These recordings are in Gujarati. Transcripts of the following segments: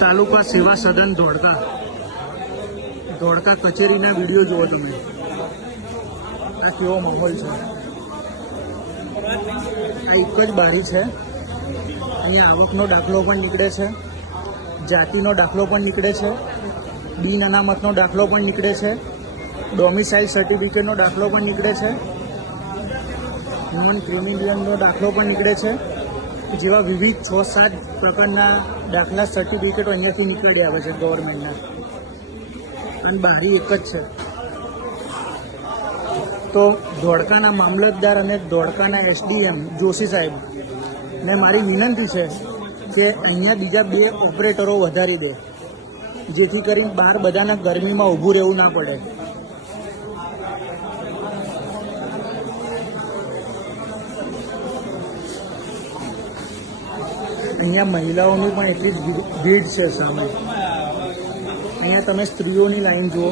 તાલુકા સેવા સદન ધોળકા કચેરીના વિડીયો જુઓ તમે. આ કેવો માહોલ છે. આ એક જ બારી છે. અહીંયા આવકનો દાખલો પણ નીકળે છે, જાતિનો દાખલો પણ નીકળે છે, બિન અનામતનો દાખલો પણ નીકળે છે, ડોમિસાઇલ સર્ટિફિકેટનો દાખલો પણ નીકળે છે, હ્યુમન ક્રિમિલિયનનો દાખલો પણ નીકળે છે, જેવા વિવિધ 6-7 પ્રકારના દાખલા સર્ટિફિકેટો અહીંયાથી નીકળી આવે છે ગવર્મેન્ટના. અને બારી એક જ છે. તો ધોળકાના મામલતદાર અને ધોળકાના એસડીએમ જોશી સાહેબ ને મારી વિનંતી છે કે અહીંયા બીજા 2 ઓપરેટરો વધારી દે, જેથી કરીને બહાર બધાને ગરમીમાં ઊભું રહેવું ના પડે. અહીંયા મહિલાઓની પણ એટલી જ ભીડ છે સામે. અહીંયા તમે સ્ત્રીઓની લાઈન જુઓ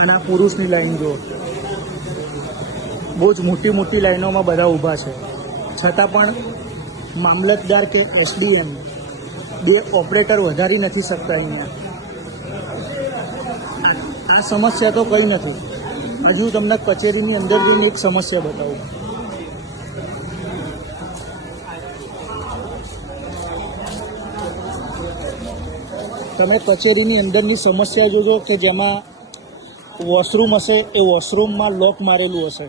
અને આ પુરુષની લાઈન જુઓ. બહુ જ મોટી મોટી લાઈનોમાં બધા ઊભા છે, છતાં પણ મામલતદાર કે એસડીએમ 2 ઓપરેટર વધારી નથી શકતા. અહીંયા આ સમસ્યા તો કંઈ નથી. હજુ તમને કચેરીની અંદર જઈને એક સમસ્યા બતાવું. તમે કચેરીની અંદરની સમસ્યા જોજો કે જેમાં વોશરૂમ હશે, એ વોશરૂમમાં લોક મારેલું હશે.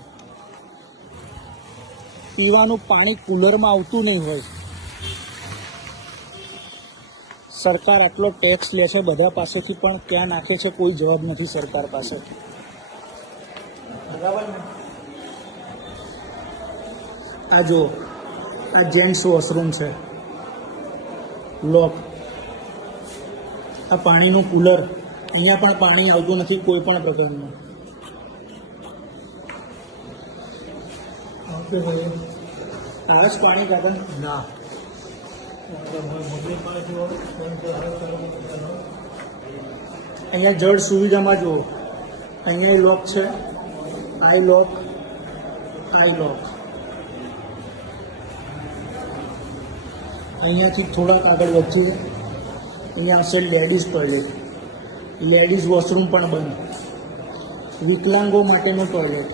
પીવાનું પાણી કુલરમાં આવતું નહીં હોય. સરકાર આટલો ટેક્સ લે છે બધા પાસેથી, પણ ક્યાં નાખે છે કોઈ જવાબ નથી સરકાર પાસે. આ જો આ જેન્ટ્સ વોશરૂમ છે, લોક. આ પાણીનું કુલર, અહીંયા પણ પાણી આવતું નથી કોઈ પણ પ્રકારનું. આવે જ પાણી કાકા? ના. અહીંયા જળ સુવિધામાં જુઓ, અહીંયા લોક છે, આઈ લોક, આઈ લોક. અહીંયાથી થોડાક આગળ વધશે, અહીંયા હશે લેડીઝ ટોયલેટ. લેડીઝ વોશરૂમ પણ બંધ. વિકલાંગો માટેનું ટોયલેટ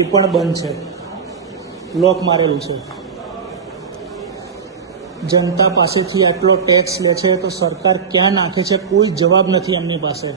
એ પણ બંધ છે, લોક મારેલું છે. જનતા પાસેથી આટલો ટેક્સ લે છે તો સરકાર ક્યાં નાખે છે કોઈ જવાબ નથી એમની પાસે.